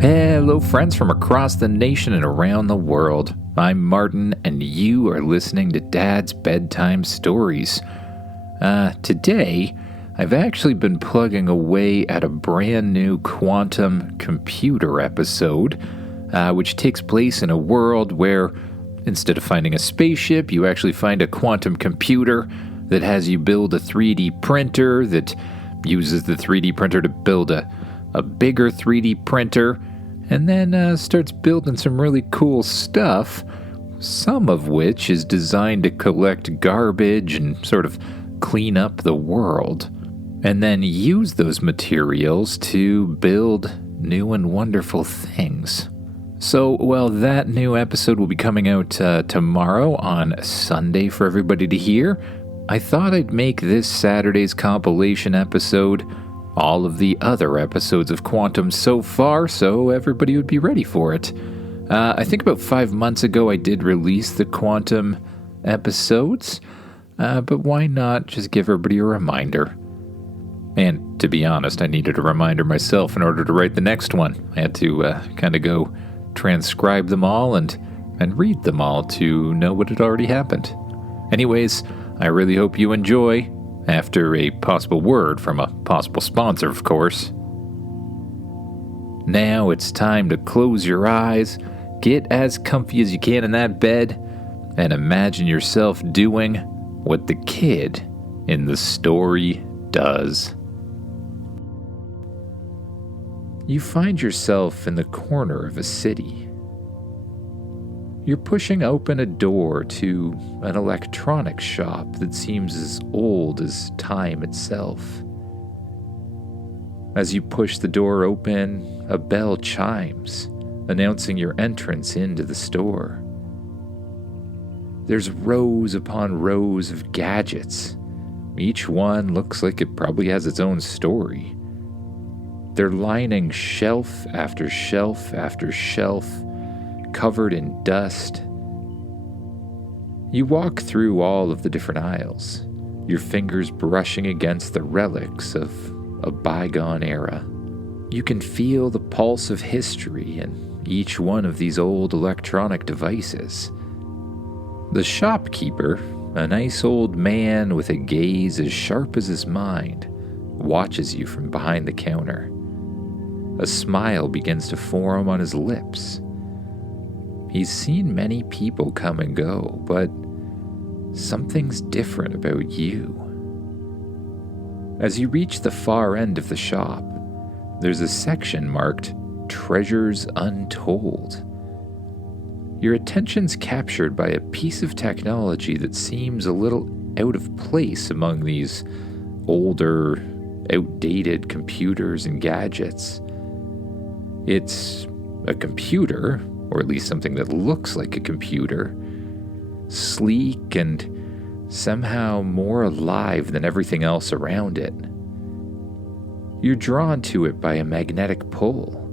Hello, friends from across the nation and around the world. I'm Martin, and you are listening to Dad's Bedtime Stories. Today, I've actually been plugging away at a brand new quantum computer episode, which takes place in a world where, instead of finding a spaceship, you actually find a quantum computer that has you build a 3D printer that uses the 3D printer to build a bigger 3D printer, and then starts building some really cool stuff, some of which is designed to collect garbage and sort of clean up the world, and then use those materials to build new and wonderful things. So, that new episode will be coming out tomorrow on Sunday for everybody to hear. I thought I'd make this Saturday's compilation episode all of the other episodes of Quantum so far, so everybody would be ready for it. I think about 5 months ago I did release the Quantum episodes, but why not just give everybody a reminder? And to be honest, I needed a reminder myself in order to write the next one. I had to kind of go transcribe them all and read them all to know what had already happened. Anyways, I really hope you enjoy. After a possible word from a possible sponsor, of course. Now it's time to close your eyes, get as comfy as you can in that bed, and imagine yourself doing what the kid in the story does. You find yourself in the corner of a city. You're pushing open a door to an electronics shop that seems as old as time itself. As you push the door open, a bell chimes, announcing your entrance into the store. There's rows upon rows of gadgets. Each one looks like it probably has its own story. They're lining shelf after shelf after shelf, covered in dust. You walk through all of the different aisles, your fingers brushing against the relics of a bygone era. You can feel the pulse of history in each one of these old electronic devices. The shopkeeper, a nice old man with a gaze as sharp as his mind, watches you from behind the counter. A smile begins to form on his lips. He's seen many people come and go, but something's different about you. As you reach the far end of the shop, there's a section marked Treasures Untold. Your attention's captured by a piece of technology that seems a little out of place among these older, outdated computers and gadgets. It's a computer, or at least something that looks like a computer, sleek and somehow more alive than everything else around it. You're drawn to it by a magnetic pull.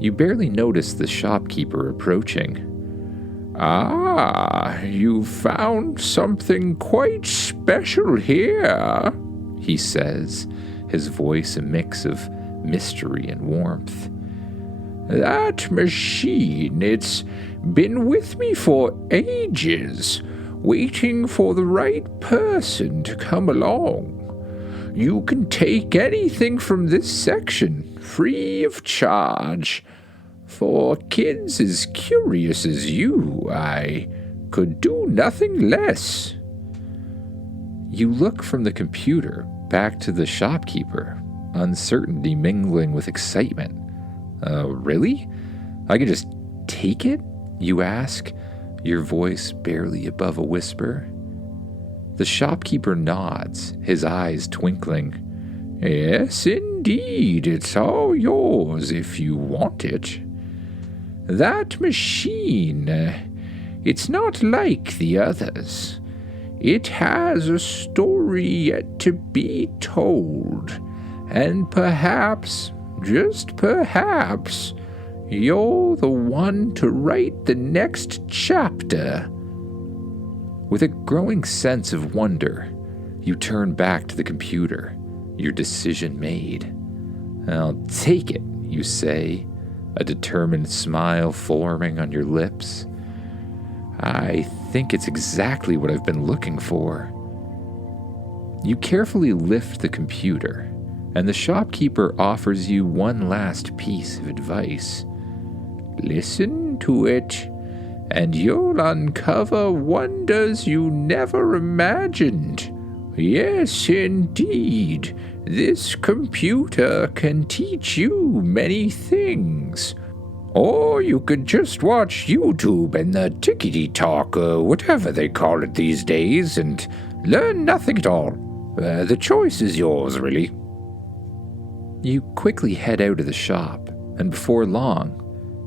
You barely notice the shopkeeper approaching. "Ah, you found something quite special here," he says, his voice a mix of mystery and warmth. "That machine, it's been with me for ages, waiting for the right person to come along. You can take anything from this section, free of charge. For kids as curious as you, I could do nothing less." You look from the computer back to the shopkeeper, uncertainty mingling with excitement. Really? I can just take it? You ask, your voice barely above a whisper. The shopkeeper nods, his eyes twinkling. "Yes, indeed, it's all yours if you want it. That machine, it's not like the others. It has a story yet to be told, and perhaps, just perhaps, you're the one to write the next chapter." With a growing sense of wonder, you turn back to the computer, your decision made. "I'll take it," you say, a determined smile forming on your lips. I think it's exactly what I've been looking for. You carefully lift the computer, and the shopkeeper offers you one last piece of advice. Listen to it, and you'll uncover wonders you never imagined. Yes, indeed, this computer can teach you many things. Or you could just watch YouTube and the tickety-talk, whatever they call it these days, and learn nothing at all. The choice is yours, really. You quickly head out of the shop, and before long,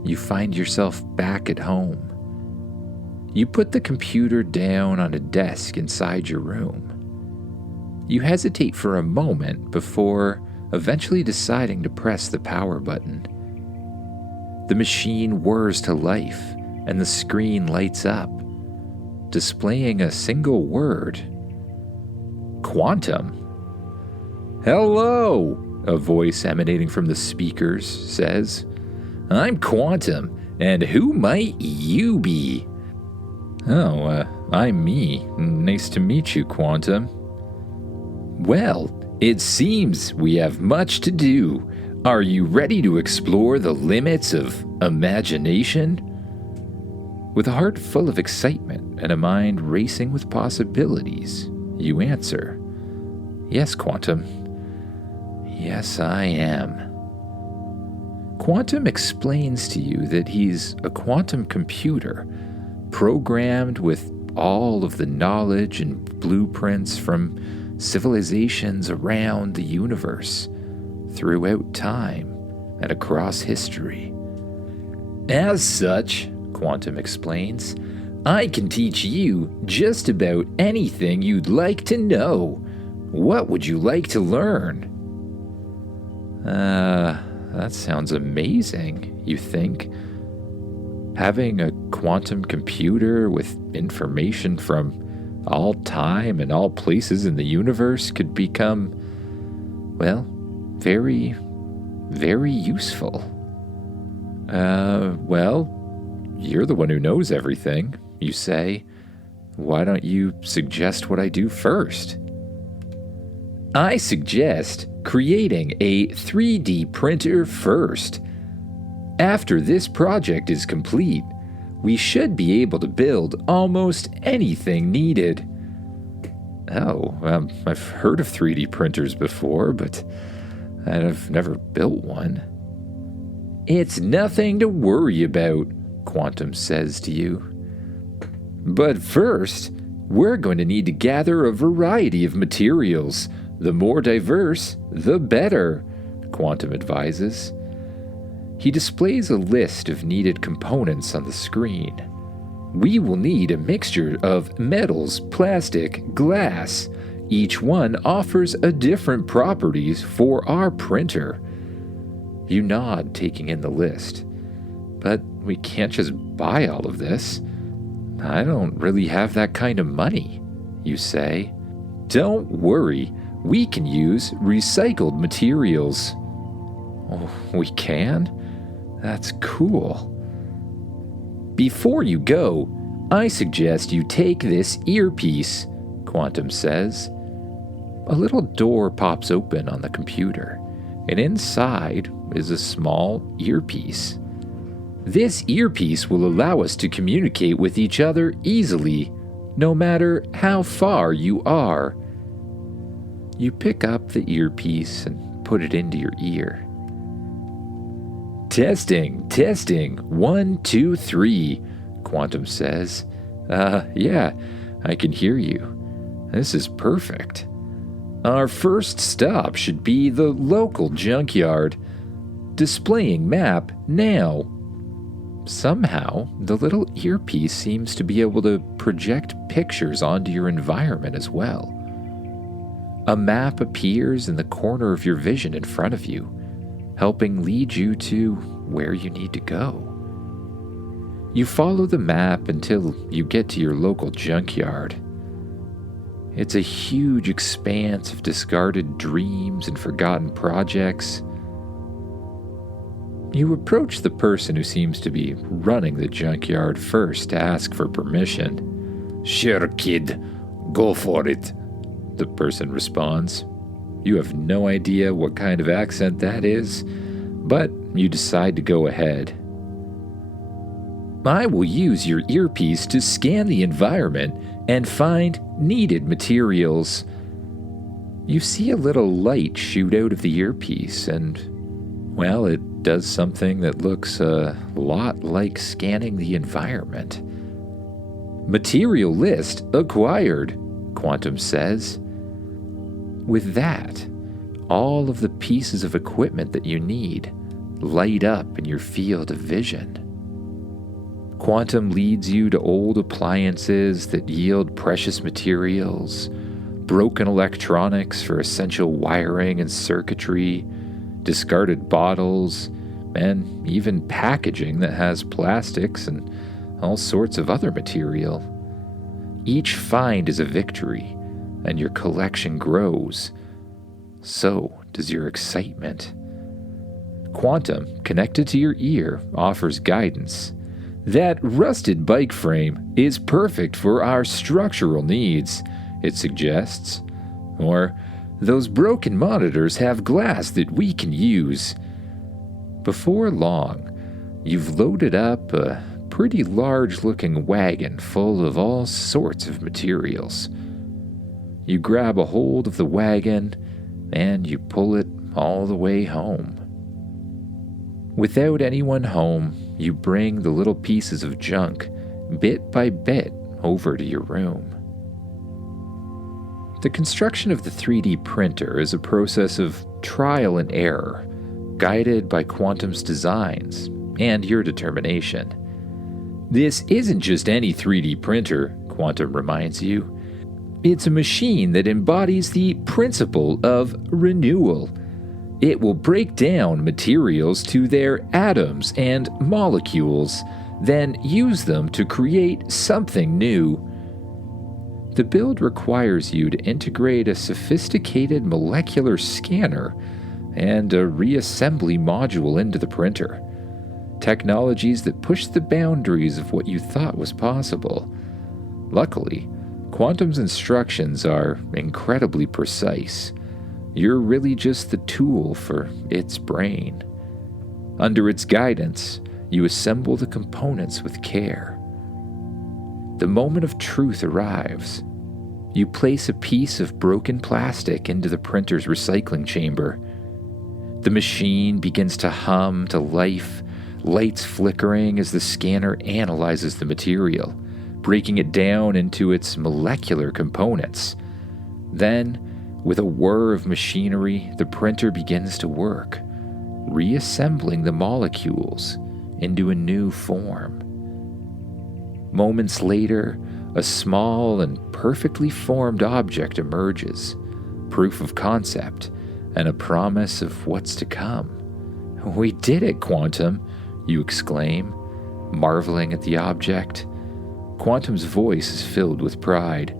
you find yourself back at home. You put the computer down on a desk inside your room. You hesitate for a moment before eventually deciding to press the power button. The machine whirs to life, and the screen lights up, displaying a single word. Quantum. Hello, a voice emanating from the speakers says. I'm Quantum, and who might you be? Oh, I'm me. Nice to meet you, Quantum. Well, it seems we have much to do. Are you ready to explore the limits of imagination? With a heart full of excitement and a mind racing with possibilities, you answer, Yes, Quantum. Yes, I am. Quantum explains to you that he's a quantum computer, programmed with all of the knowledge and blueprints from civilizations around the universe, throughout time and across history. As such, Quantum explains, I can teach you just about anything you'd like to know. What would you like to learn? That sounds amazing, you think. Having a quantum computer with information from all time and all places in the universe could become, well, very, very useful. Well, you're the one who knows everything, you say. Why don't you suggest what I do first? I suggest creating a 3D printer first. After this project is complete, we should be able to build almost anything needed. Oh, I've heard of 3D printers before, but I've never built one. It's nothing to worry about, Quantum says to you. But first, we're going to need to gather a variety of materials. The more diverse, the better, Quantum advises. He displays a list of needed components on the screen. We will need a mixture of metals, plastic, glass. Each one offers a different properties for our printer. You nod, taking in the list. But we can't just buy all of this. I don't really have that kind of money, you say. Don't worry, we can use recycled materials. Oh, we can? That's cool. Before you go, I suggest you take this earpiece, Quantum says. A little door pops open on the computer, and inside is a small earpiece. This earpiece will allow us to communicate with each other easily, no matter how far you are. You pick up the earpiece and put it into your ear. Testing, 1, 2, 3, Quantum says. Yeah, I can hear you. This is perfect. Our first stop should be the local junkyard. Displaying map now. Somehow, the little earpiece seems to be able to project pictures onto your environment as well. A map appears in the corner of your vision in front of you, helping lead you to where you need to go. You follow the map until you get to your local junkyard. It's a huge expanse of discarded dreams and forgotten projects. You approach the person who seems to be running the junkyard first to ask for permission. "Sure, kid. Go for it," the person responds. You have no idea what kind of accent that is, but you decide to go ahead. "I will use your earpiece to scan the environment and find needed materials." You see a little light shoot out of the earpiece, and, well, it does something that looks a lot like scanning the environment. "Material list acquired," Quantum says. With that, all of the pieces of equipment that you need light up in your field of vision. Quantum leads you to old appliances that yield precious materials, broken electronics for essential wiring and circuitry, discarded bottles, and even packaging that has plastics and all sorts of other material. Each find is a victory, and your collection grows. So does your excitement. Quantum, connected to your ear, offers guidance. "That rusted bike frame is perfect for our structural needs," it suggests. Or, "those broken monitors have glass that we can use." Before long, you've loaded up a pretty large-looking wagon full of all sorts of materials. You grab a hold of the wagon, and you pull it all the way home. Without anyone home, you bring the little pieces of junk, bit by bit, over to your room. The construction of the 3D printer is a process of trial and error, guided by Quantum's designs and your determination. "This isn't just any 3D printer," Quantum reminds you. "It's a machine that embodies the principle of renewal. It will break down materials to their atoms and molecules, then use them to create something new." The build requires you to integrate a sophisticated molecular scanner and a reassembly module into the printer. Technologies that push the boundaries of what you thought was possible. Luckily, Quantum's instructions are incredibly precise. You're really just the tool for its brain. Under its guidance, you assemble the components with care. The moment of truth arrives. You place a piece of broken plastic into the printer's recycling chamber. The machine begins to hum to life, lights flickering as the scanner analyzes the material, breaking it down into its molecular components. Then, with a whir of machinery, the printer begins to work, reassembling the molecules into a new form. Moments later, a small and perfectly formed object emerges, proof of concept and a promise of what's to come. "We did it, Quantum," you exclaim, marveling at the object. Quantum's voice is filled with pride.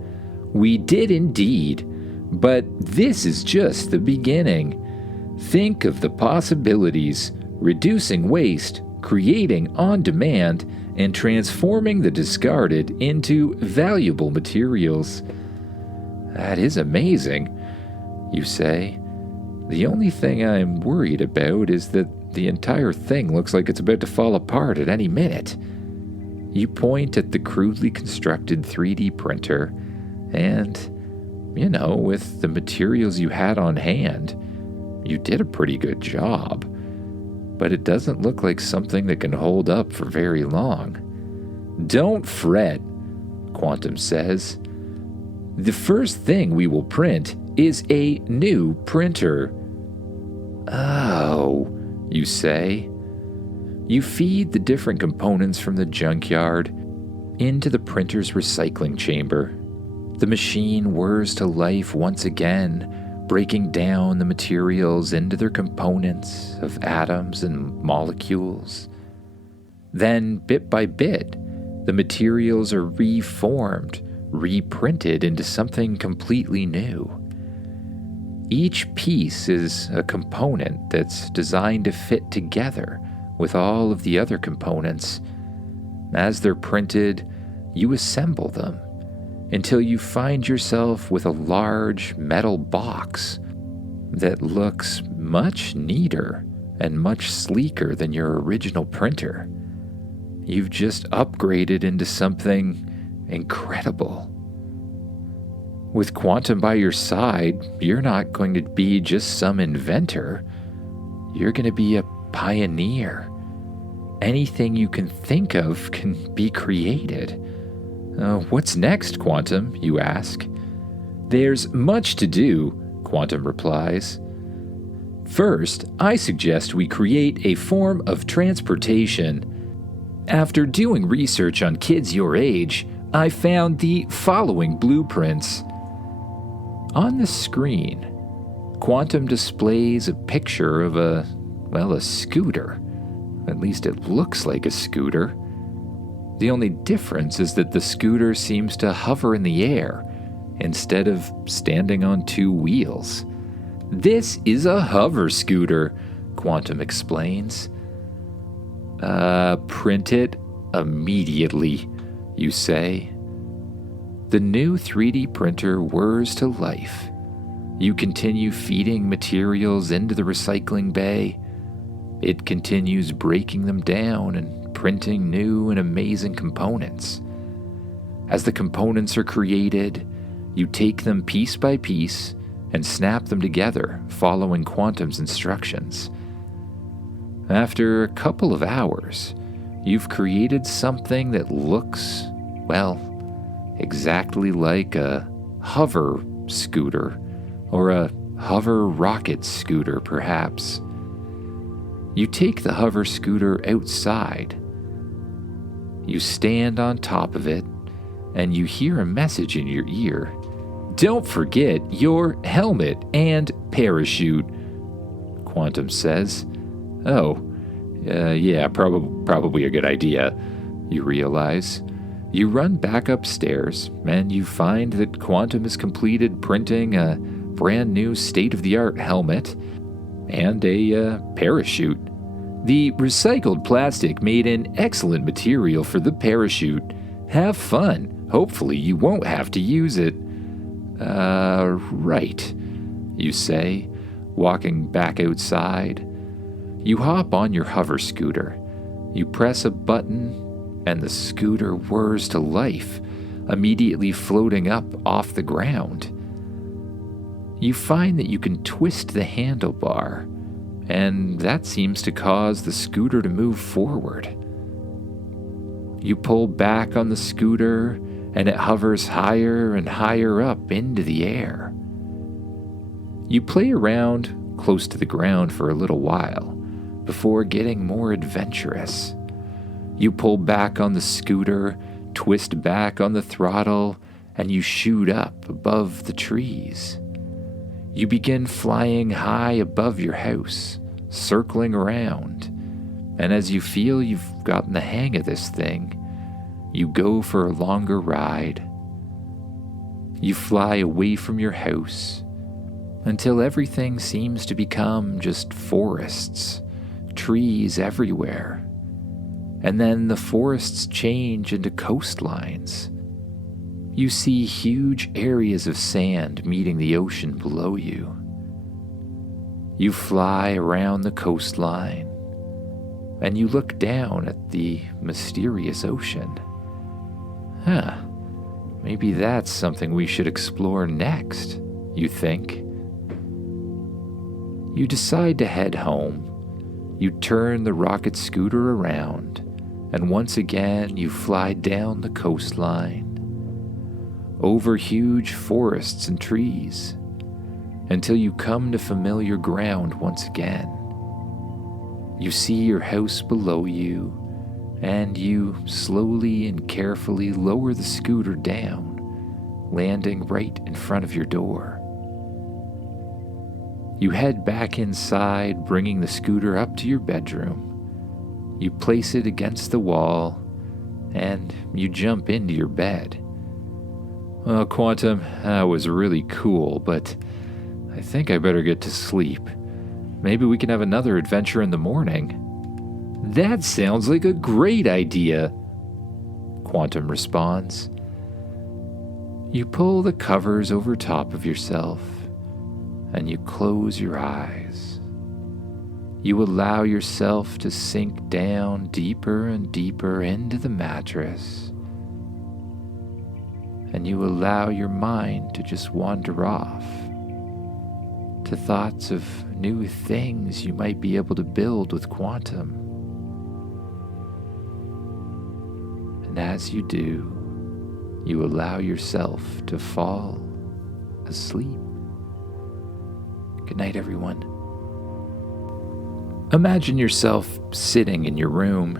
"We did indeed, but this is just the beginning. Think of the possibilities, reducing waste, creating on demand, and transforming the discarded into valuable materials." "That is amazing," you say. "The only thing I'm worried about is that the entire thing looks like it's about to fall apart at any minute." You point at the crudely constructed 3D printer, and, with the materials you had on hand, you did a pretty good job. But it doesn't look like something that can hold up for very long. "Don't fret," Quantum says. "The first thing we will print is a new printer." "Oh," you say. You feed the different components from the junkyard into the printer's recycling chamber. The machine whirs to life once again, breaking down the materials into their components of atoms and molecules. Then, bit by bit, the materials are reformed, reprinted into something completely new. Each piece is a component that's designed to fit together with all of the other components. As they're printed, you assemble them until you find yourself with a large metal box that looks much neater and much sleeker than your original printer. You've just upgraded into something incredible. With Quantum by your side, you're not going to be just some inventor. You're going to be a pioneer. Anything you can think of can be created. What's next, Quantum? You ask. There's much to do, Quantum replies. First, I suggest we create a form of transportation. After doing research on kids your age, I found the following blueprints. On the screen, Quantum displays a picture of a scooter. At least it looks like a scooter. The only difference is that the scooter seems to hover in the air instead of standing on two wheels. This is a hover scooter, Quantum explains. Print it immediately, you say. The new 3D printer whirs to life. You continue feeding materials into the recycling bay. It continues breaking them down and printing new and amazing components. As the components are created, you take them piece by piece and snap them together, following Quantum's instructions. After a couple of hours, you've created something that looks, exactly like a hover scooter, or a hover rocket scooter, perhaps. You take the hover scooter outside. You stand on top of it, and you hear a message in your ear. Don't forget your helmet and parachute, Quantum says. Yeah, probably a good idea, you realize. You run back upstairs, and you find that Quantum has completed printing a brand new state-of-the-art helmet and a parachute. The recycled plastic made an excellent material for the parachute. Have fun. Hopefully you won't have to use it. Right, you say, walking back outside. You hop on your hover scooter. You press a button, and the scooter whirs to life, immediately floating up off the ground. You find that you can twist the handlebar, and that seems to cause the scooter to move forward. You pull back on the scooter, and it hovers higher and higher up into the air. You play around close to the ground for a little while before getting more adventurous. You pull back on the scooter, twist back on the throttle, and you shoot up above the trees. You begin flying high above your house, circling around, and as you feel you've gotten the hang of this thing, you go for a longer ride. You fly away from your house until everything seems to become just forests, trees everywhere. And then the forests change into coastlines. You see huge areas of sand meeting the ocean below you. You fly around the coastline, and you look down at the mysterious ocean. Maybe that's something we should explore next, you think. You decide to head home. You turn the rocket scooter around, and once again you fly down the coastline, over huge forests and trees, until you come to familiar ground once again. You see your house below you, and you slowly and carefully lower the scooter down, landing right in front of your door. You head back inside, bringing the scooter up to your bedroom. You place it against the wall, and you jump into your bed. Well, Quantum, that was really cool, but I think I better get to sleep. Maybe we can have another adventure in the morning. That sounds like a great idea, Quantum responds. You pull the covers over top of yourself and you close your eyes. You allow yourself to sink down deeper and deeper into the mattress. And you allow your mind to just wander off to thoughts of new things you might be able to build with Quantum. And as you do, you allow yourself to fall asleep. Good night, everyone. Imagine yourself sitting in your room,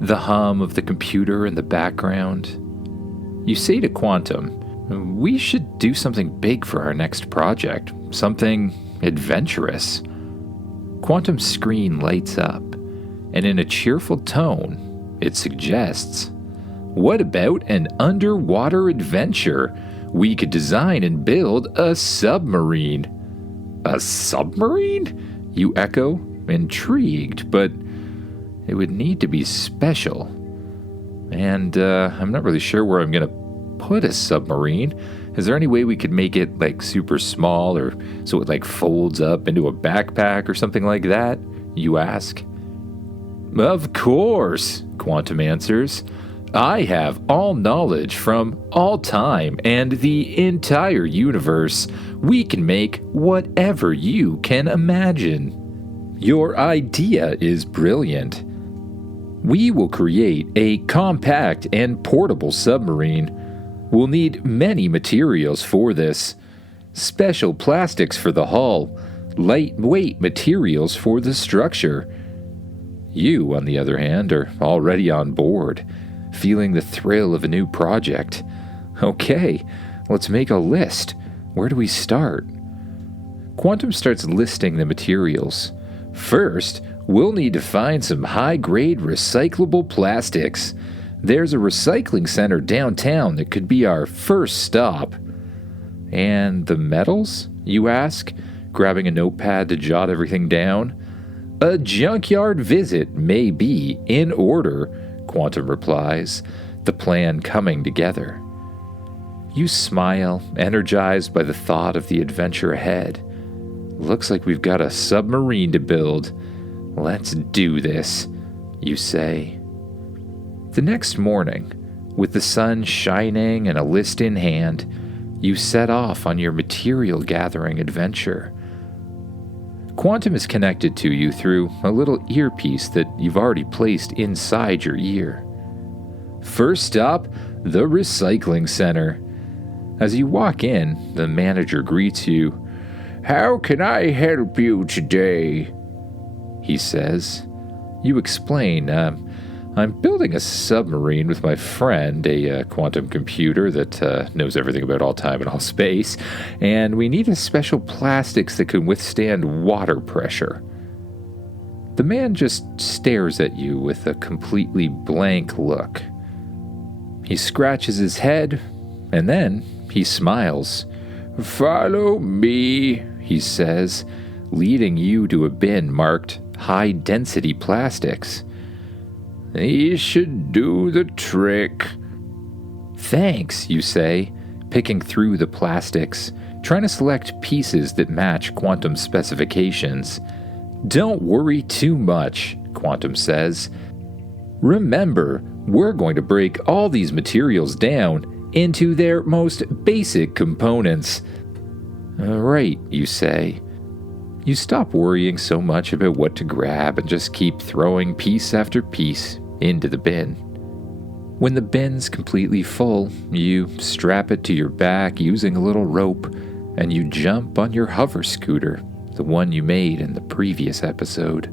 the hum of the computer in the background. You say to Quantum, "We should do something big for our next project, something adventurous." Quantum's screen lights up, and in a cheerful tone, it suggests, "What about an underwater adventure? We could design and build a submarine." "A submarine?" you echo, intrigued, but it would need to be special. And I'm not really sure where I'm going to put a submarine. Is there any way we could make it like super small or so it like folds up into a backpack or something like that? You ask. "Of course," Quantum answers. "I have all knowledge from all time and the entire universe. We can make whatever you can imagine. Your idea is brilliant. We will create a compact and portable submarine. We'll need many materials for this. Special plastics for the hull, lightweight materials for the structure." You, on the other hand, are already on board, feeling the thrill of a new project. "Okay, let's make a list. Where do we start?" Quantum starts listing the materials. "First, we'll need to find some high-grade recyclable plastics. There's a recycling center downtown that could be our first stop." "And the metals?" you ask, grabbing a notepad to jot everything down. "A junkyard visit may be in order," Quantum replies, the plan coming together. You smile, energized by the thought of the adventure ahead. "Looks like we've got a submarine to build. Let's do this," you say. The next morning, with the sun shining and a list in hand, you set off on your material gathering adventure. Quantum is connected to you through a little earpiece that you've already placed inside your ear. First stop, the recycling center. As you walk in, the manager greets you. "How can I help you today?" he says. You explain, "I'm building a submarine with my friend, a quantum computer that knows everything about all time and all space, and we need a special plastics that can withstand water pressure." The man just stares at you with a completely blank look. He scratches his head, and then he smiles. "Follow me," he says, leading you to a bin marked high-density plastics. "These should do the trick." "Thanks," you say, picking through the plastics, trying to select pieces that match Quantum's specifications. "Don't worry too much," Quantum says. "Remember, we're going to break all these materials down into their most basic components." "Right," you say. You stop worrying so much about what to grab and just keep throwing piece after piece into the bin. When the bin's completely full, you strap it to your back using a little rope, and you jump on your hover scooter, the one you made in the previous episode.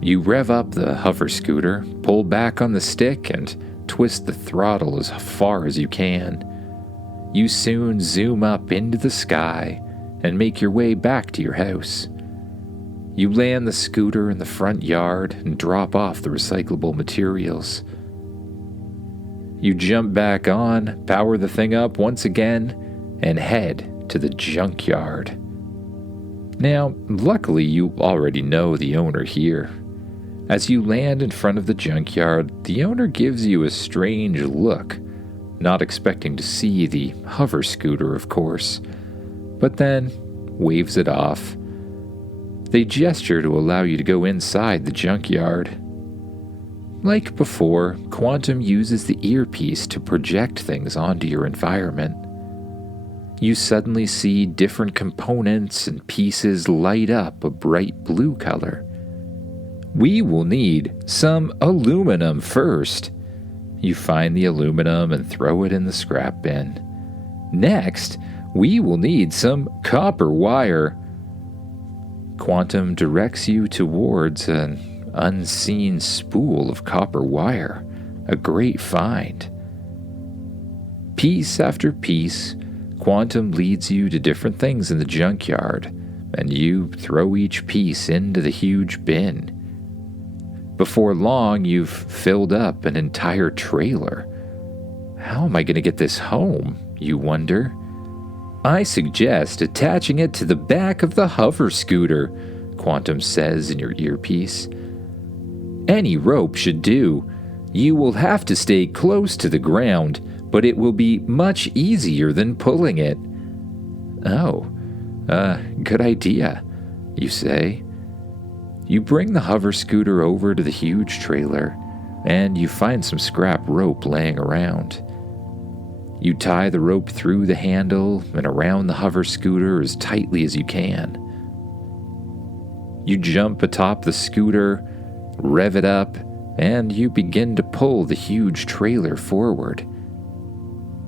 You rev up the hover scooter, pull back on the stick, and twist the throttle as far as you can. You soon zoom up into the sky and make your way back to your house. You land the scooter in the front yard and drop off the recyclable materials. You jump back on, power the thing up once again, and head to the junkyard. Now, luckily you already know the owner here. As you land in front of the junkyard, the owner gives you a strange look, not expecting to see the hover scooter, of course, but then waves it off. They gesture to allow you to go inside the junkyard. Like before, Quantum uses the earpiece to project things onto your environment. You suddenly see different components and pieces light up a bright blue color. We will need some aluminum first. You find the aluminum and throw it in the scrap bin. Next, we will need some copper wire. Quantum directs you towards an unseen spool of copper wire, a great find. Piece after piece, Quantum leads you to different things in the junkyard, and you throw each piece into the huge bin. Before long, you've filled up an entire trailer. How am I going to get this home, you wonder? I suggest attaching it to the back of the hover scooter, Quantum says in your earpiece. Any rope should do. You will have to stay close to the ground, but it will be much easier than pulling it. Oh, good idea, you say. You bring the hover scooter over to the huge trailer, and you find some scrap rope laying around. You tie the rope through the handle and around the hover scooter as tightly as you can. You jump atop the scooter, rev it up, and you begin to pull the huge trailer forward.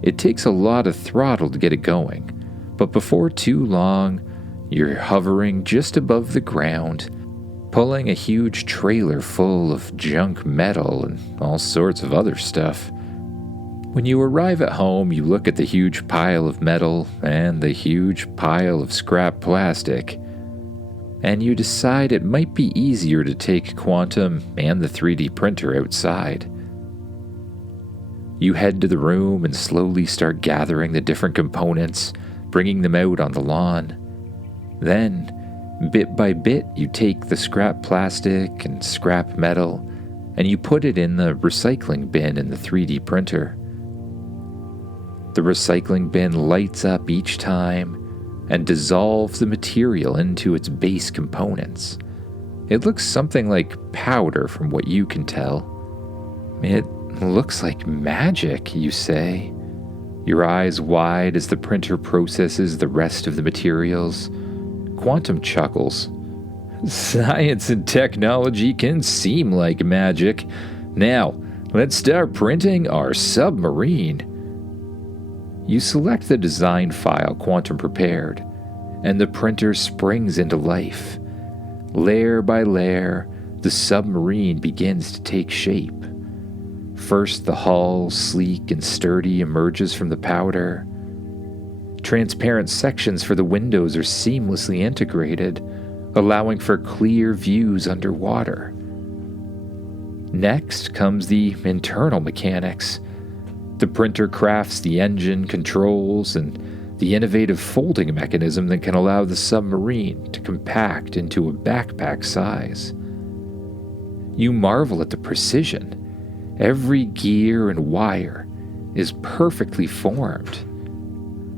It takes a lot of throttle to get it going, but before too long, you're hovering just above the ground, pulling a huge trailer full of junk metal and all sorts of other stuff. When you arrive at home, you look at the huge pile of metal and the huge pile of scrap plastic, and you decide it might be easier to take Quantum and the 3D printer outside. You head to the room and slowly start gathering the different components, bringing them out on the lawn. Then, bit by bit, you take the scrap plastic and scrap metal, and you put it in the recycling bin in the 3D printer. The recycling bin lights up each time and dissolves the material into its base components. It looks something like powder from what you can tell. It looks like magic, you say, your eyes wide as the printer processes the rest of the materials. Quantum chuckles. Science and technology can seem like magic. Now, let's start printing our submarine. You select the design file Quantum prepared, and the printer springs into life. Layer by layer, the submarine begins to take shape. First, the hull, sleek and sturdy, emerges from the powder. Transparent sections for the windows are seamlessly integrated, allowing for clear views underwater. Next comes the internal mechanics. The printer crafts the engine, controls, and the innovative folding mechanism that can allow the submarine to compact into a backpack size. You marvel at the precision. Every gear and wire is perfectly formed.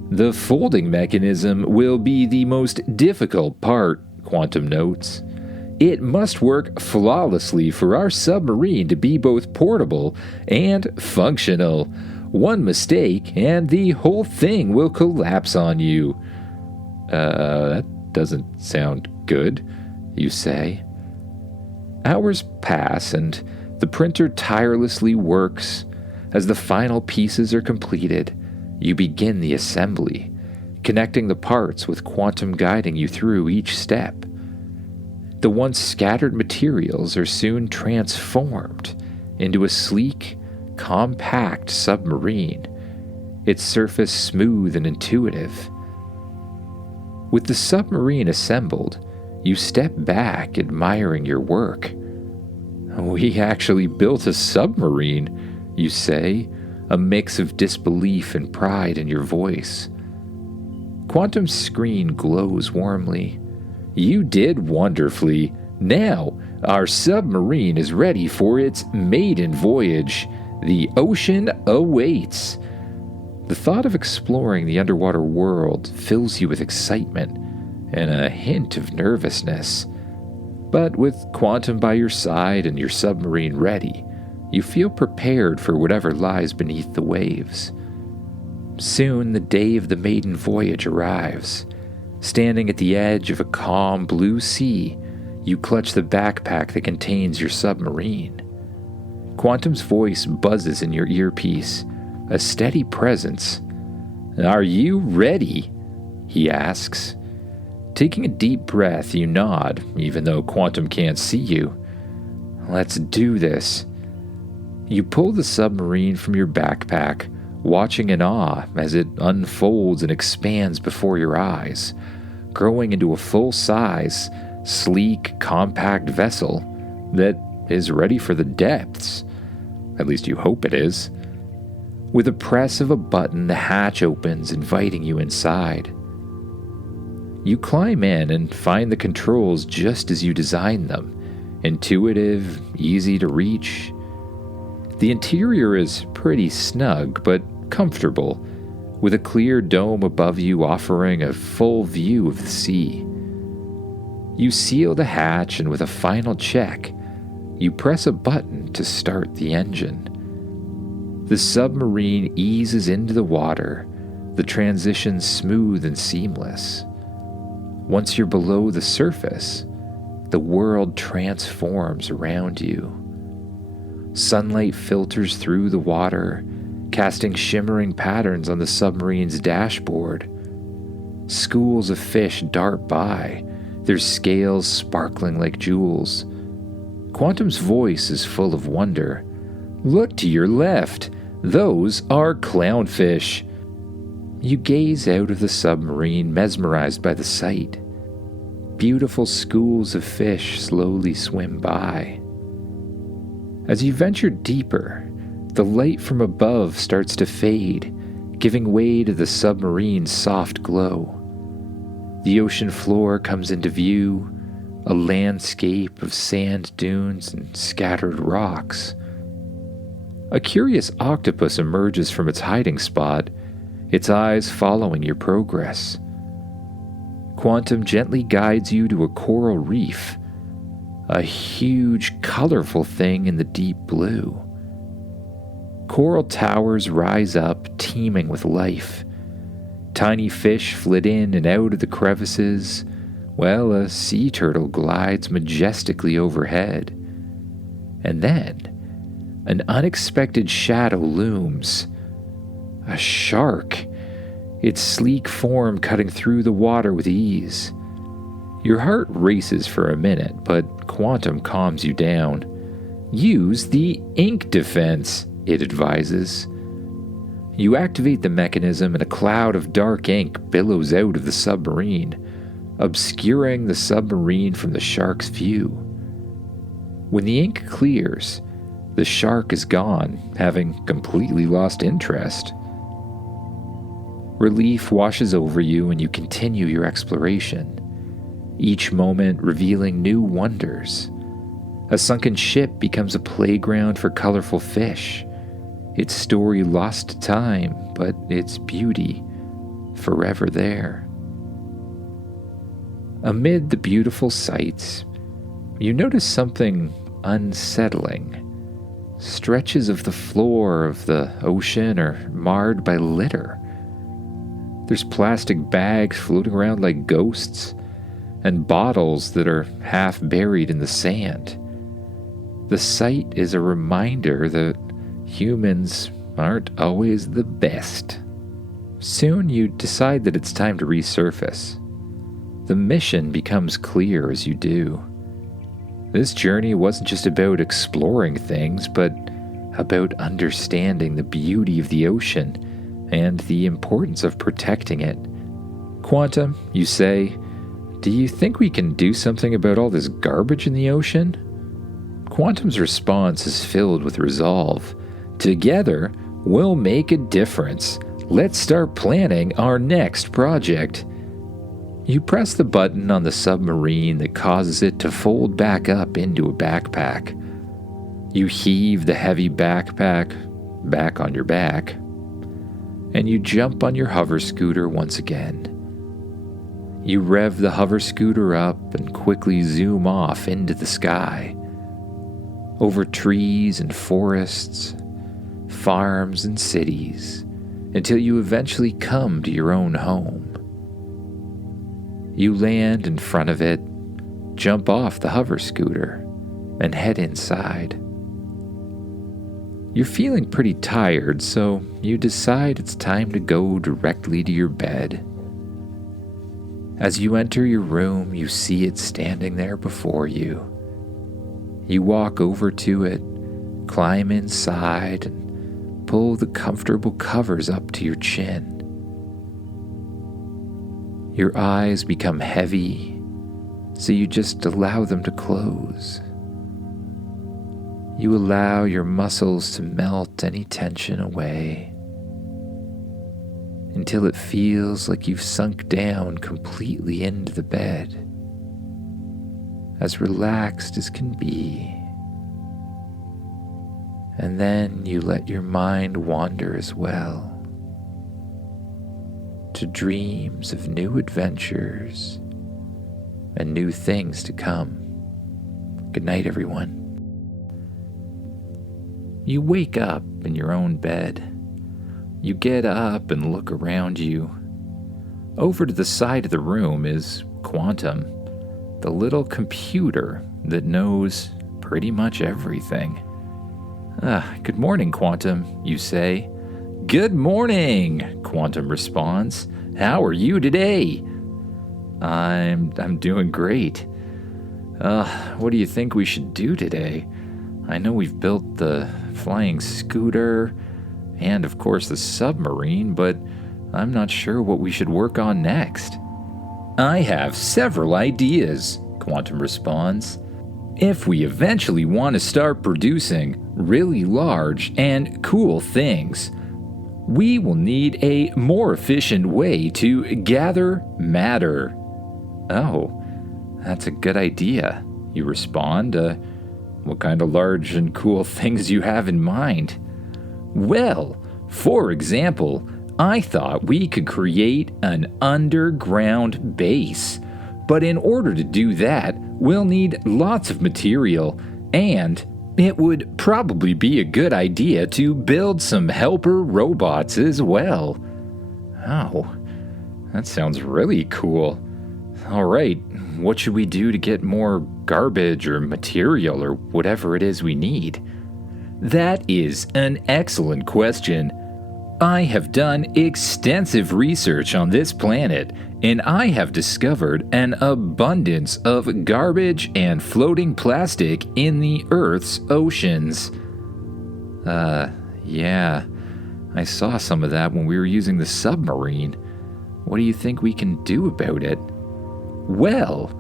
The folding mechanism will be the most difficult part, Quantum notes. It must work flawlessly for our submarine to be both portable and functional. One mistake, and the whole thing will collapse on you. That doesn't sound good, you say. Hours pass, and the printer tirelessly works. As the final pieces are completed, you begin the assembly, connecting the parts with Quantum guiding you through each step. The once scattered materials are soon transformed into a sleek, compact submarine, its surface smooth and intuitive. With the submarine assembled, you step back, admiring your work. We actually built a submarine, you say, a mix of disbelief and pride in your voice. Quantum's screen glows warmly. You did wonderfully. Now, our submarine is ready for its maiden voyage. The ocean awaits. The thought of exploring the underwater world fills you with excitement and a hint of nervousness. But with Quantum by your side and your submarine ready, you feel prepared for whatever lies beneath the waves. Soon the day of the maiden voyage arrives. Standing at the edge of a calm blue sea, you clutch the backpack that contains your submarine. Quantum's voice buzzes in your earpiece, a steady presence. "Are you ready?" he asks. Taking a deep breath, you nod, even though Quantum can't see you. "Let's do this." You pull the submarine from your backpack, watching in awe as it unfolds and expands before your eyes, growing into a full-size, sleek, compact vessel that is ready for the depths. At least you hope it is. With a press of a button, the hatch opens, inviting you inside. You climb in and find the controls just as you designed them, intuitive, easy to reach. The interior is pretty snug but comfortable, with a clear dome above you offering a full view of the sea. You seal the hatch, and with a final check, you press a button to start the engine. The submarine eases into the water, the transition smooth and seamless. Once you're below the surface, the world transforms around you. Sunlight filters through the water, casting shimmering patterns on the submarine's dashboard. Schools of fish dart by, their scales sparkling like jewels. Quantum's voice is full of wonder. "Look to your left. Those are clownfish." You gaze out of the submarine, mesmerized by the sight. Beautiful schools of fish slowly swim by. As you venture deeper, the light from above starts to fade, giving way to the submarine's soft glow. The ocean floor comes into view, a landscape of sand dunes and scattered rocks. A curious octopus emerges from its hiding spot, its eyes following your progress. Quantum gently guides you to a coral reef, a huge, colorful thing in the deep blue. Coral towers rise up, teeming with life. Tiny fish flit in and out of the crevices, while a sea turtle glides majestically overhead. And then, an unexpected shadow looms. A shark, its sleek form cutting through the water with ease. Your heart races for a minute, but Quantum calms you down. "Use the ink defense," it advises. You activate the mechanism and a cloud of dark ink billows out of the submarine, obscuring the submarine from the shark's view. When the ink clears, the shark is gone, having completely lost interest. Relief washes over you and you continue your exploration, each moment revealing new wonders. A sunken ship becomes a playground for colorful fish, its story lost to time, but its beauty forever there. Amid the beautiful sights, you notice something unsettling. Stretches of the floor of the ocean are marred by litter. There's plastic bags floating around like ghosts, and bottles that are half buried in the sand. The sight is a reminder that humans aren't always the best. Soon you decide that it's time to resurface. The mission becomes clear as you do. This journey wasn't just about exploring things, but about understanding the beauty of the ocean and the importance of protecting it. "Quantum," you say, "do you think we can do something about all this garbage in the ocean?" Quantum's response is filled with resolve. "Together, we'll make a difference. Let's start planning our next project." You press the button on the submarine that causes it to fold back up into a backpack. You heave the heavy backpack back on your back, and you jump on your hover scooter once again. You rev the hover scooter up and quickly zoom off into the sky, over trees and forests, farms and cities, until you eventually come to your own home. You land in front of it, jump off the hover scooter, and head inside. You're feeling pretty tired, so you decide it's time to go directly to your bed. As you enter your room, you see it standing there before you. You walk over to it, climb inside, and pull the comfortable covers up to your chin. Your eyes become heavy, so you just allow them to close. You allow your muscles to melt any tension away until it feels like you've sunk down completely into the bed, as relaxed as can be. And then you let your mind wander as well, to dreams of new adventures and new things to come. Good night, everyone. You wake up in your own bed. You get up and look around you. Over to the side of the room is Quantum, the little computer that knows pretty much everything. Good morning, Quantum, you say. Good morning, Quantum responds. How are you today? I'm doing great. What do you think we should do today? I know we've built the flying scooter and, of course, the submarine, but I'm not sure what we should work on next. I have several ideas, Quantum responds. If we eventually want to start producing really large and cool things, we will need a more efficient way to gather matter. Oh, that's a good idea, you respond. What kind of large and cool things do you have in mind? Well, for example, I thought we could create an underground base. But in order to do that, we'll need lots of material, and it would probably be a good idea to build some helper robots as well. Oh, that sounds really cool. All right, what should we do to get more garbage or material or whatever it is we need? That is an excellent question. I have done extensive research on this planet, and I have discovered an abundance of garbage and floating plastic in the Earth's oceans. Yeah, I saw some of that when we were using the submarine. What do you think we can do about it? Well,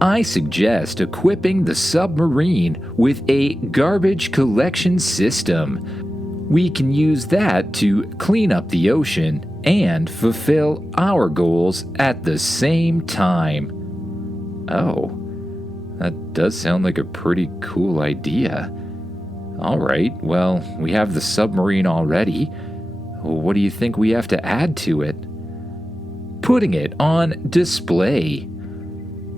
I suggest equipping the submarine with a garbage collection system. We can use that to clean up the ocean and fulfill our goals at the same time. Oh, that does sound like a pretty cool idea. All right, well, we have the submarine already. What do you think we have to add to it? Putting it on display.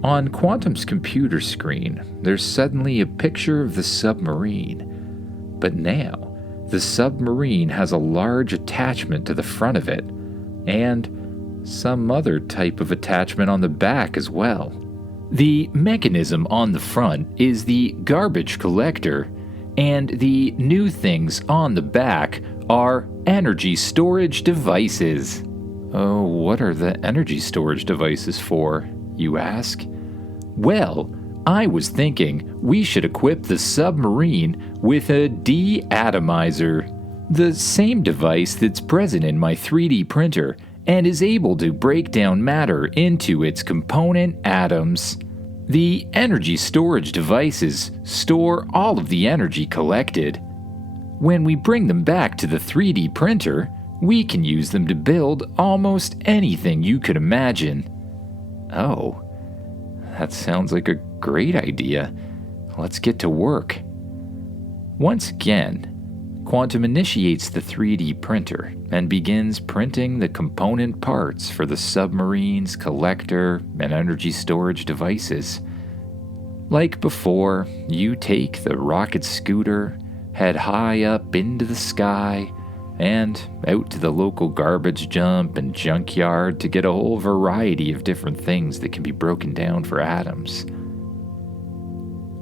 On Quantum's computer screen, there's suddenly a picture of the submarine. But now, the submarine has a large attachment to the front of it, and some other type of attachment on the back as well. The mechanism on the front is the garbage collector, and the new things on the back are energy storage devices. Oh, what are the energy storage devices for, you ask? Well, I was thinking we should equip the submarine with a deatomizer, the same device that's present in my 3D printer and is able to break down matter into its component atoms. The energy storage devices store all of the energy collected. When we bring them back to the 3D printer, we can use them to build almost anything you could imagine. Oh, that sounds like a great idea. Let's get to work. Once again, Quantum initiates the 3D printer and begins printing the component parts for the submarine's collector and energy storage devices. Like before, you take the rocket scooter, head high up into the sky, and out to the local garbage dump and junkyard to get a whole variety of different things that can be broken down for atoms.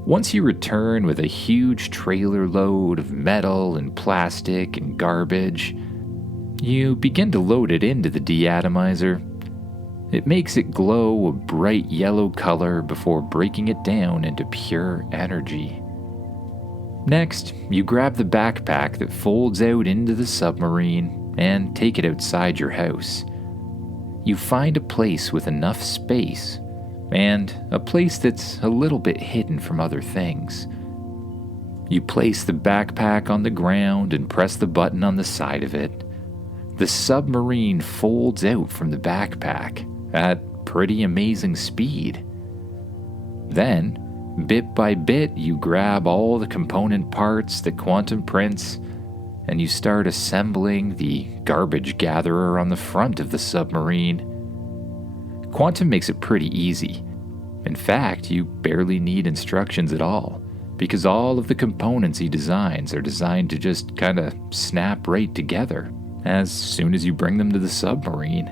Once you return with a huge trailer load of metal and plastic and garbage, you begin to load it into the deatomizer. It makes it glow a bright yellow color before breaking it down into pure energy. Next, you grab the backpack that folds out into the submarine and take it outside your house. You find a place with enough space, and a place that's a little bit hidden from other things. You place the backpack on the ground and press the button on the side of it. The submarine folds out from the backpack at pretty amazing speed. Then, bit by bit, you grab all the component parts that Quantum prints, and you start assembling the garbage gatherer on the front of the submarine. Quantum makes it pretty easy. In fact, you barely need instructions at all, because all of the components he designs are designed to just kinda snap right together as soon as you bring them to the submarine.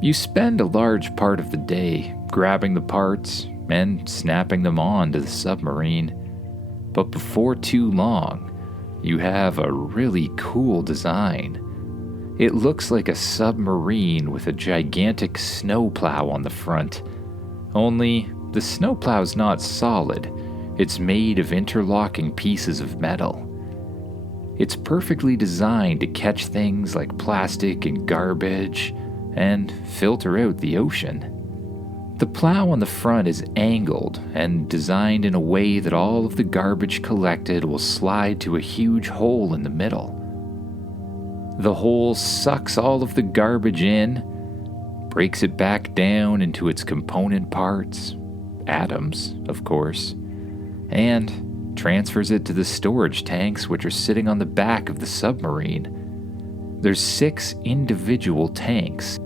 You spend a large part of the day grabbing the parts and snapping them on to the submarine, but before too long, you have a really cool design. It looks like a submarine with a gigantic snowplow on the front. Only, the snowplow's not solid. It's made of interlocking pieces of metal. It's perfectly designed to catch things like plastic and garbage and filter out the ocean. The plow on the front is angled and designed in a way that all of the garbage collected will slide to a huge hole in the middle. The hole sucks all of the garbage in, breaks it back down into its component parts, atoms, of course, and transfers it to the storage tanks which are sitting on the back of the submarine. There's 6 individual tanks,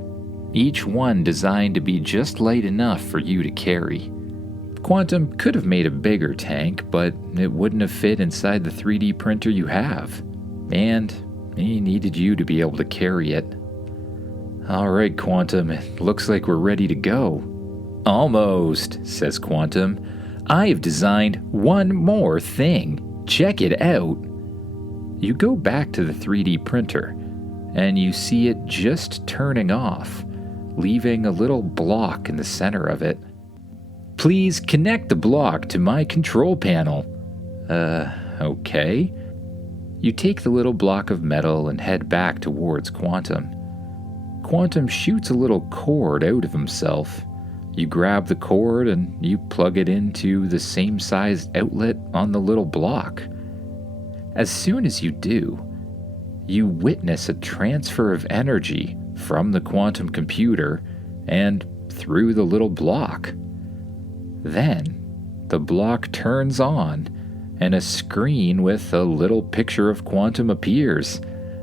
each one designed to be just light enough for you to carry. Quantum could have made a bigger tank, but it wouldn't have fit inside the 3D printer you have, and he needed you to be able to carry it. All right, Quantum, it looks like we're ready to go. Almost, says Quantum. I've designed one more thing. Check it out. You go back to the 3D printer, and you see it just turning off, leaving a little block in the center of it. Please connect the block to my control panel. Okay. You take the little block of metal and head back towards Quantum. Quantum shoots a little cord out of himself. You grab the cord and you plug it into the same sized outlet on the little block. As soon as you do, you witness a transfer of energy from the quantum computer and through the little block. Then, the block turns on, and a screen with a little picture of Quantum appears.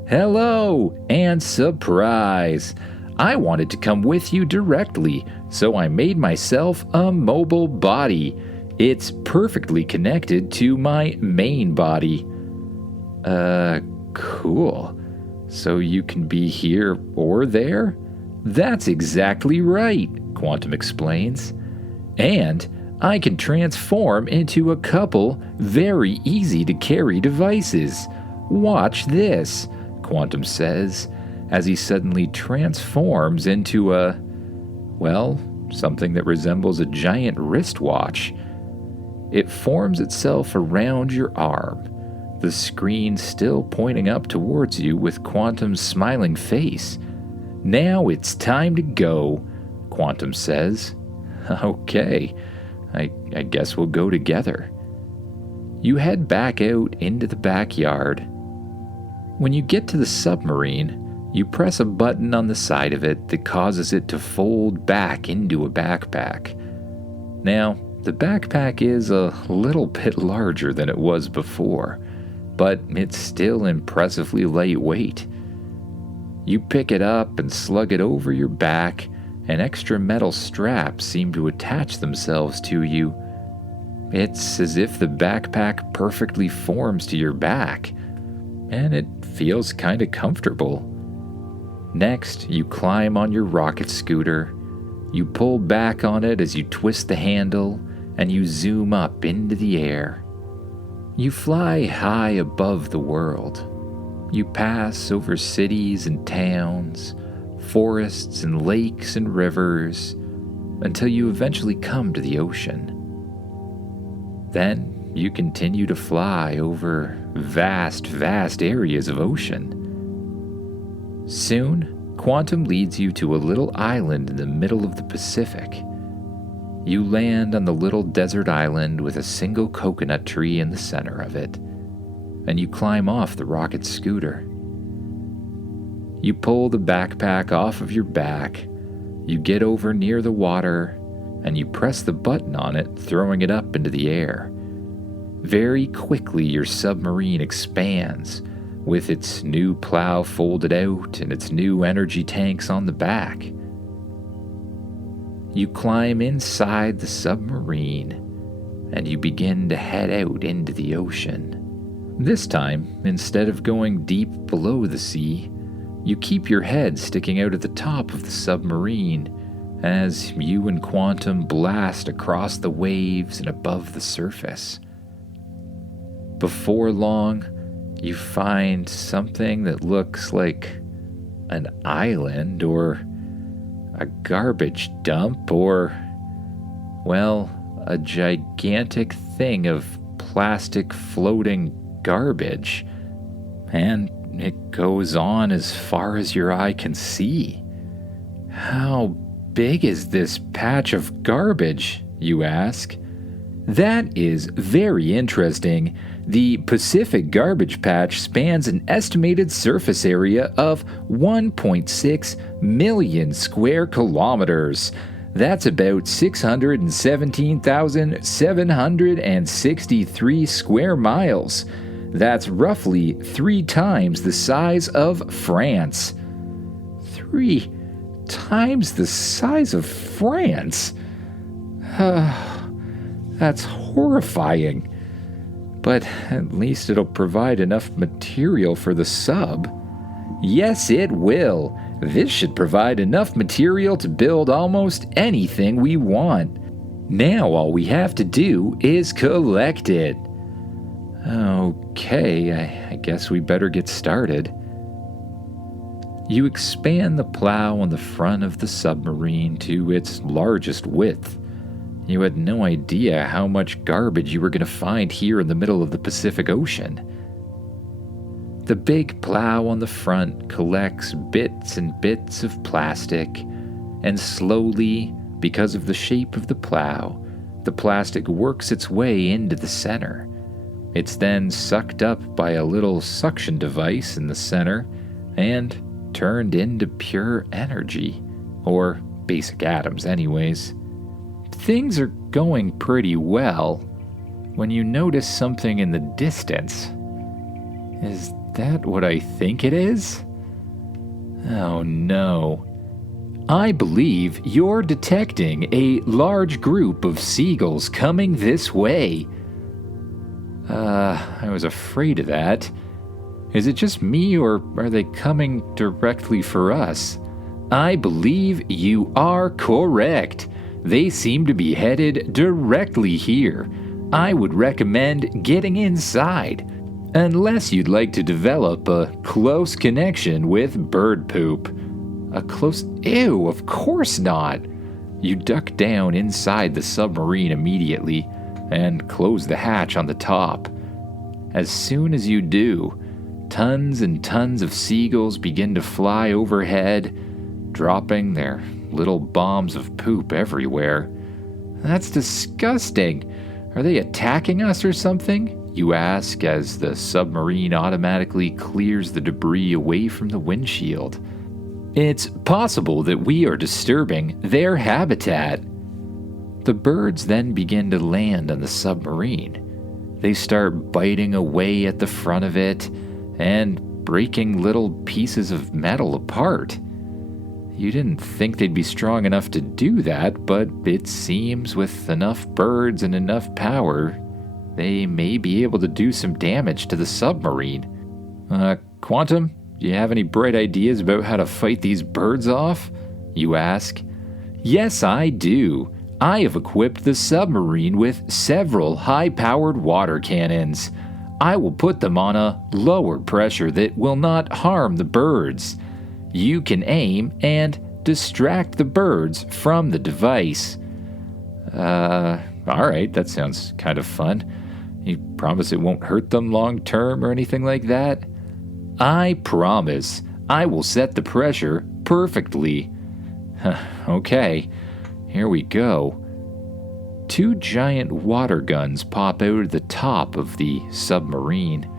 Hello, and surprise! I wanted to come with you directly, so I made myself a mobile body. It's perfectly connected to my main body. Cool. So you can be here or there? That's exactly right, Quantum explains. And I can transform into a couple very easy to carry devices. Watch this, Quantum says, as he suddenly transforms into something that resembles a giant wristwatch. It forms itself around your arm, the screen still pointing up towards you with Quantum's smiling face. Now it's time to go, Quantum says. Okay, I guess we'll go together. You head back out into the backyard. When you get to the submarine, You press a button on the side of it that causes it to fold back into a backpack. Now, the backpack is a little bit larger than it was before, but it's still impressively lightweight. You pick it up and slug it over your back, and extra metal straps seem to attach themselves to you. It's as if the backpack perfectly forms to your back, and it feels kinda comfortable. Next, you climb on your rocket scooter. You pull back on it as you twist the handle, and you zoom up into the air. You fly high above the world. You pass over cities and towns, forests and lakes and rivers, until you eventually come to the ocean. Then you continue to fly over vast, vast areas of ocean. Soon, Quantum leads you to a little island in the middle of the Pacific. You land on the little desert island with a single coconut tree in the center of it, and you climb off the rocket scooter. You pull the backpack off of your back, you get over near the water, and you press the button on it, throwing it up into the air. Very quickly, your submarine expands, with its new plow folded out and its new energy tanks on the back. You climb inside the submarine, and you begin to head out into the ocean. This time, instead of going deep below the sea, you keep your head sticking out at the top of the submarine as you and Quantum blast across the waves and above the surface. Before long, you find something that looks like an island or a garbage dump or, well, a gigantic thing of plastic floating garbage. And it goes on as far as your eye can see. How big is this patch of garbage, you ask? That is very interesting. The Pacific Garbage Patch spans an estimated surface area of 1.6 million square kilometers. That's about 617,763 square miles. That's roughly 3 times the size of France. 3 times the size of France? That's horrifying. But at least it'll provide enough material for the sub. Yes, it will. This should provide enough material to build almost anything we want. Now all we have to do is collect it. Okay, I guess we better get started. You expand the plow on the front of the submarine to its largest width. You had no idea how much garbage you were going to find here in the middle of the Pacific Ocean. The big plow on the front collects bits and bits of plastic, and slowly, because of the shape of the plow, the plastic works its way into the center. It's then sucked up by a little suction device in the center and turned into pure energy, or basic atoms anyways. Things are going pretty well when you notice something in the distance. Is that what I think it is? Oh no. I believe you're detecting a large group of seagulls coming this way. I was afraid of that. Is it just me, or are they coming directly for us? I believe you are correct. They seem to be headed directly here. I would recommend getting inside, unless you'd like to develop a close connection with bird poop. Ew, of course not. You duck down inside the submarine immediately and close the hatch on the top. As soon as you do, tons and tons of seagulls begin to fly overhead, dropping their little bombs of poop everywhere. That's disgusting. Are they attacking us or something? You ask as the submarine automatically clears the debris away from the windshield. It's possible that we are disturbing their habitat. The birds then begin to land on the submarine. They start biting away at the front of it and breaking little pieces of metal apart. You didn't think they'd be strong enough to do that, but it seems with enough birds and enough power, they may be able to do some damage to the submarine. Quantum, do you have any bright ideas about how to fight these birds off? You ask. Yes, I do. I have equipped the submarine with several high-powered water cannons. I will put them on a lower pressure that will not harm the birds. You can aim and distract the birds from the device. Alright, that sounds kind of fun. You promise it won't hurt them long term or anything like that? I promise. I will set the pressure perfectly. Okay, here we go. 2 giant water guns pop out of the top of the submarine.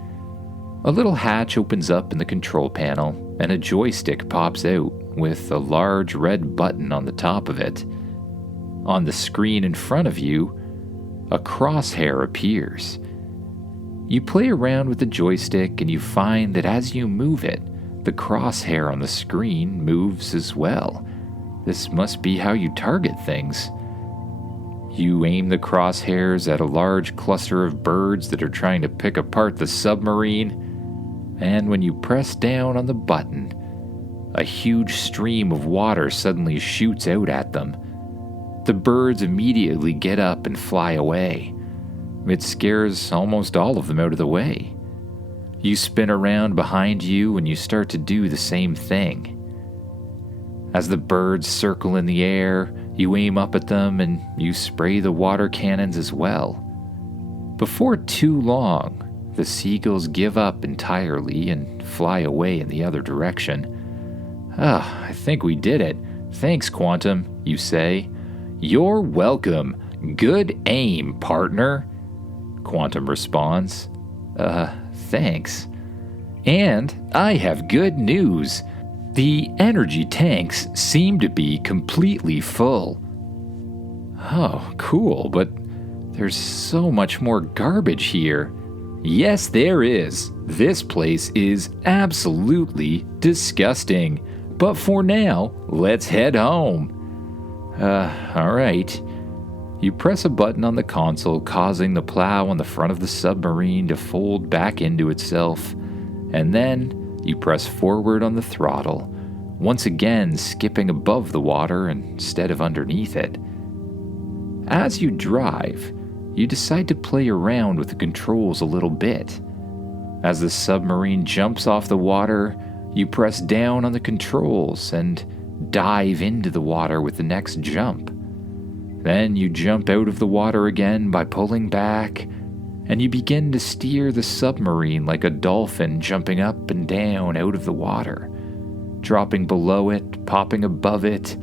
A little hatch opens up in the control panel, and a joystick pops out with a large red button on the top of it. On the screen in front of you, a crosshair appears. You play around with the joystick and you find that as you move it, the crosshair on the screen moves as well. This must be how you target things. You aim the crosshairs at a large cluster of birds that are trying to pick apart the submarine, and when you press down on the button, a huge stream of water suddenly shoots out at them. The birds immediately get up and fly away. It scares almost all of them out of the way. You spin around behind you and you start to do the same thing. As the birds circle in the air, you aim up at them and you spray the water cannons as well. Before too long, the seagulls give up entirely and fly away in the other direction. I think we did it. Thanks, Quantum, you say. You're welcome. Good aim, partner. Quantum responds. Thanks. And I have good news. The energy tanks seem to be completely full. Oh, cool, but there's so much more garbage here. Yes, there is. This place is absolutely disgusting. But for now, let's head home. Alright. You press a button on the console, causing the plow on the front of the submarine to fold back into itself, and then you press forward on the throttle, once again skipping above the water instead of underneath it. As you drive, you decide to play around with the controls a little bit. As the submarine jumps off the water, you press down on the controls and dive into the water with the next jump. Then you jump out of the water again by pulling back, and you begin to steer the submarine like a dolphin jumping up and down out of the water, dropping below it, popping above it,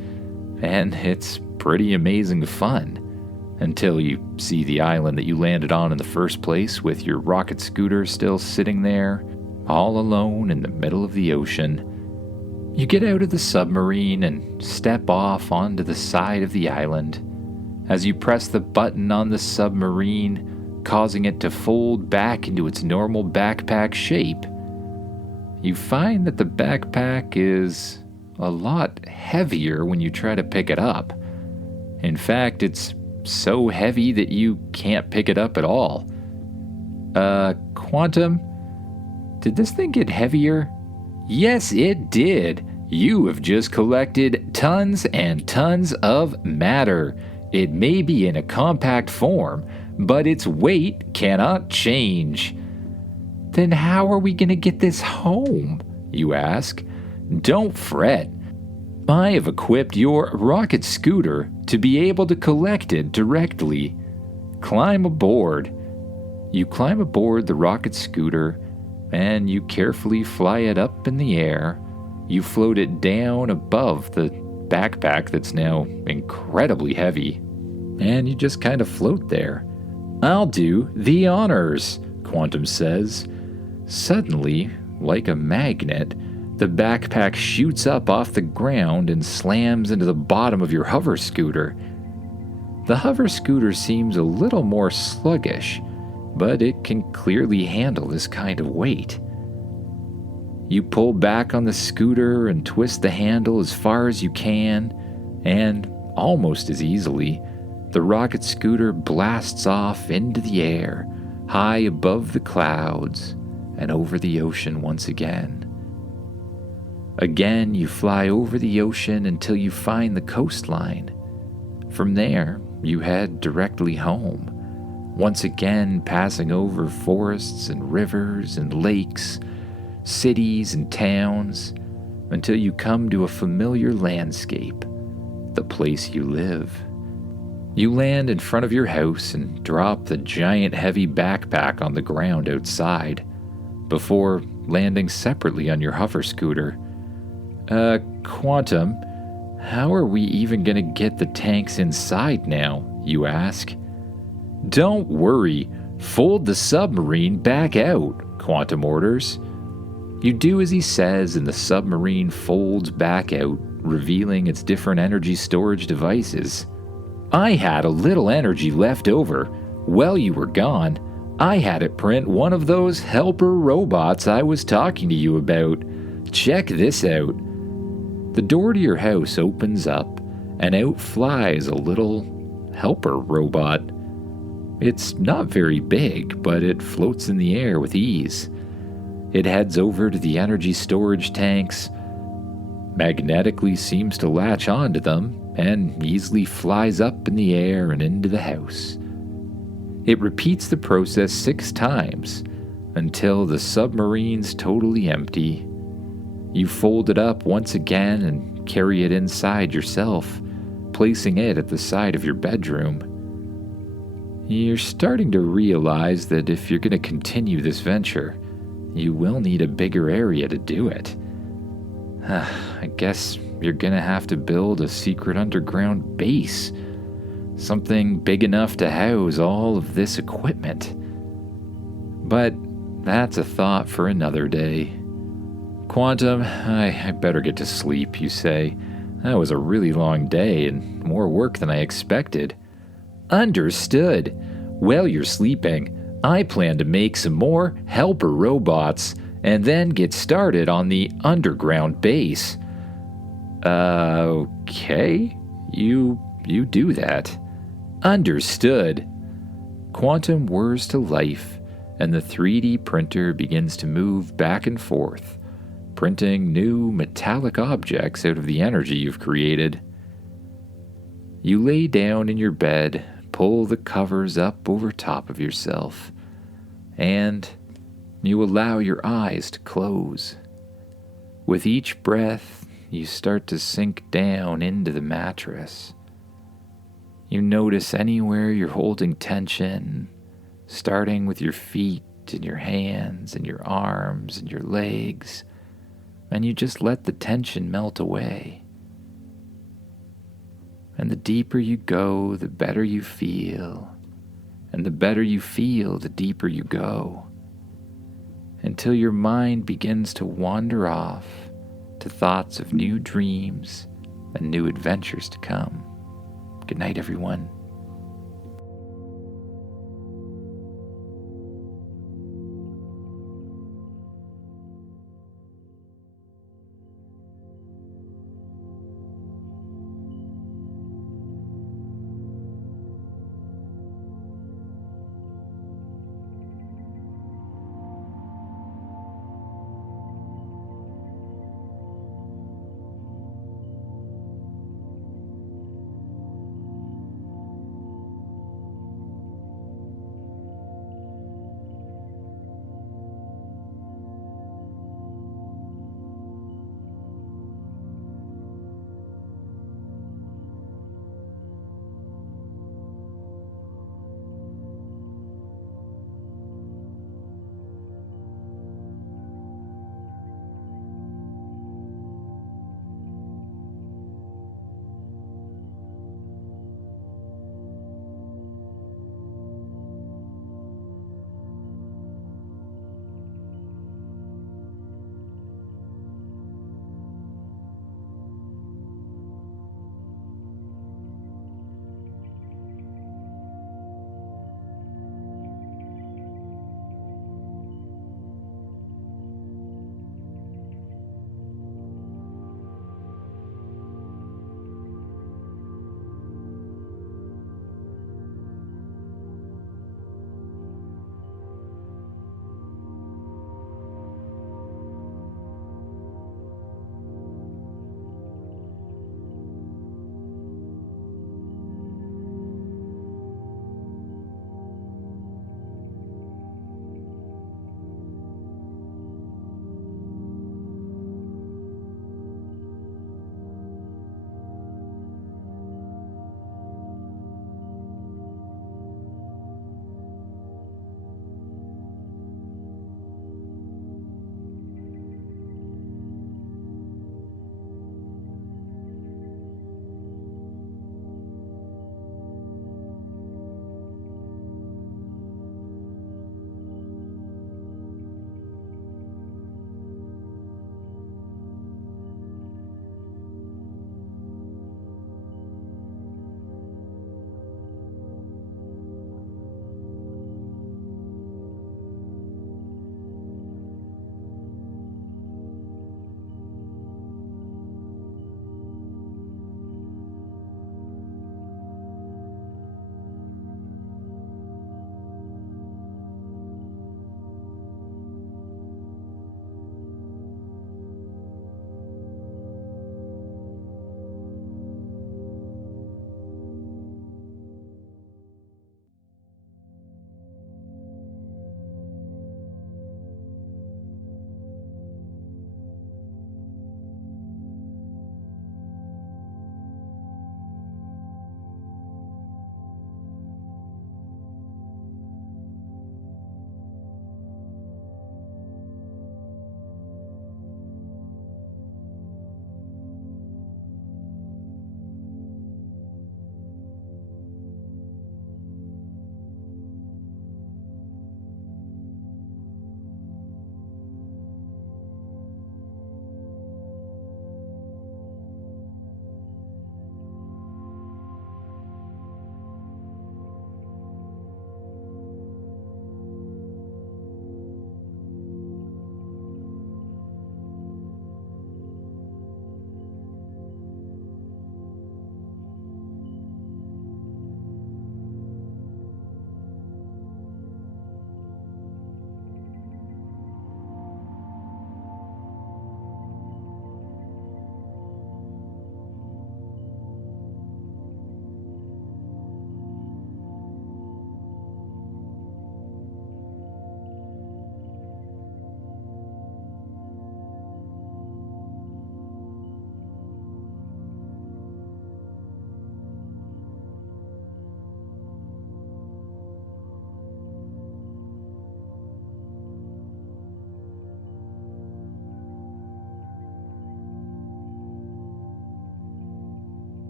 and it's pretty amazing fun. Until you see the island that you landed on in the first place with your rocket scooter still sitting there, all alone in the middle of the ocean. You get out of the submarine and step off onto the side of the island. As you press the button on the submarine, causing it to fold back into its normal backpack shape, you find that the backpack is a lot heavier when you try to pick it up. In fact, it's so heavy that you can't pick it up at all. Quantum, did this thing get heavier? Yes, it did. You have just collected tons and tons of matter. It may be in a compact form, but its weight cannot change. Then how are we going to get this home? You ask. Don't fret. I have equipped your rocket scooter to be able to collect it directly. Climb aboard. You climb aboard the rocket scooter, and you carefully fly it up in the air. You float it down above the backpack that's now incredibly heavy, and you just kind of float there. I'll do the honors, Quantum says. Suddenly, like a magnet, the backpack shoots up off the ground and slams into the bottom of your hover scooter. The hover scooter seems a little more sluggish, but it can clearly handle this kind of weight. You pull back on the scooter and twist the handle as far as you can, and almost as easily, the rocket scooter blasts off into the air, high above the clouds and over the ocean once again. Again, you fly over the ocean until you find the coastline. From there, you head directly home, once again passing over forests and rivers and lakes, cities and towns, until you come to a familiar landscape, the place you live. You land in front of your house and drop the giant heavy backpack on the ground outside, before landing separately on your hover scooter. Quantum, how are we even gonna get the tanks inside now, you ask? Don't worry, fold the submarine back out, Quantum orders. You do as he says, and the submarine folds back out, revealing its different energy storage devices. I had a little energy left over. While you were gone, I had it print one of those helper robots I was talking to you about. Check this out. The door to your house opens up, and out flies a little helper robot. It's not very big, but it floats in the air with ease. It heads over to the energy storage tanks, magnetically seems to latch onto them, and easily flies up in the air and into the house. It repeats the process 6 times until the submarine's totally empty. You fold it up once again and carry it inside yourself, placing it at the side of your bedroom. You're starting to realize that if you're going to continue this venture, you will need a bigger area to do it. I guess you're going to have to build a secret underground base. Something big enough to house all of this equipment. But that's a thought for another day. Quantum, I better get to sleep, you say. That was a really long day and more work than I expected. Understood. While you're sleeping, I plan to make some more helper robots and then get started on the underground base. Okay. You do that. Understood. Quantum whirs to life, and the 3D printer begins to move back and forth, printing new metallic objects out of the energy you've created. You lay down in your bed, pull the covers up over top of yourself, and you allow your eyes to close. With each breath, you start to sink down into the mattress. You notice anywhere you're holding tension, starting with your feet and your hands and your arms and your legs, and you just let the tension melt away. And the deeper you go, the better you feel, and the better you feel, the deeper you go, until your mind begins to wander off to thoughts of new dreams and new adventures to come. Good night, everyone.